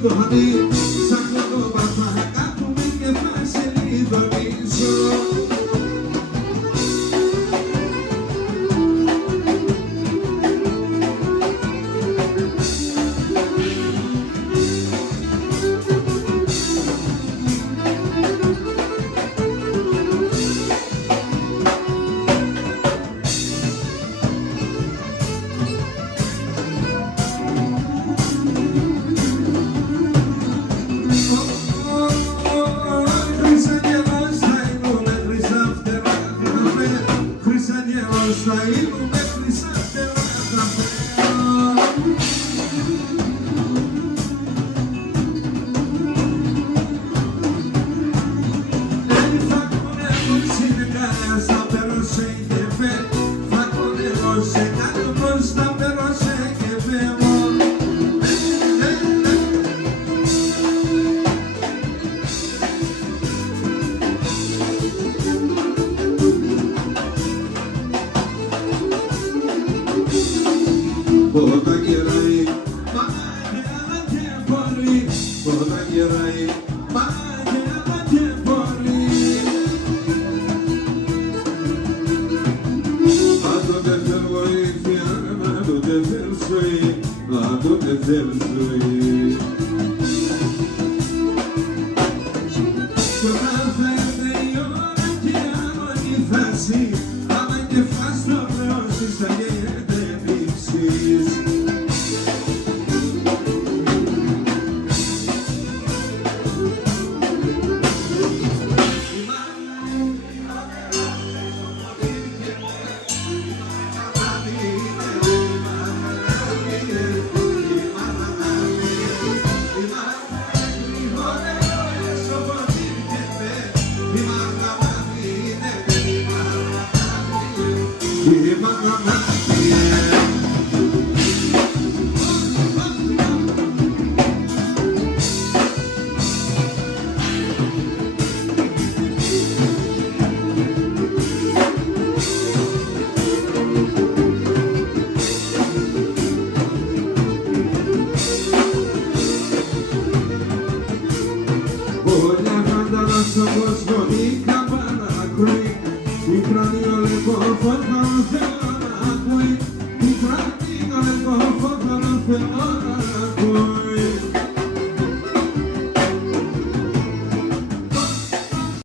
κλειδώνει. Ψάχνω το παπάκα που με και θα σε λιδονίσω. Θα ήμουν μέχρι σαν φτερά θα φέρω. Θα κονεύω σε καλά στα περώσε και φεύγω. Θα κονεύω σε κάτω πως θα περώσε και φεύγω. Πότα γεράει, μάγερα και πολύ. Πότα γεράει, μάγερα και πολύ. Αν τότε θέλω βοήθεια, αν τότε θέλω ζωή, αν τότε θέλω ζωή. Κι όταν θα έρθει η ώρα και αν όχι θα ζει, άμα και φας το βρώσεις θα γίνεται επίσης. Όλα φαντάρα στον κόσμο η καμπάνα ακούει. Η κρανιόλεπο φωτά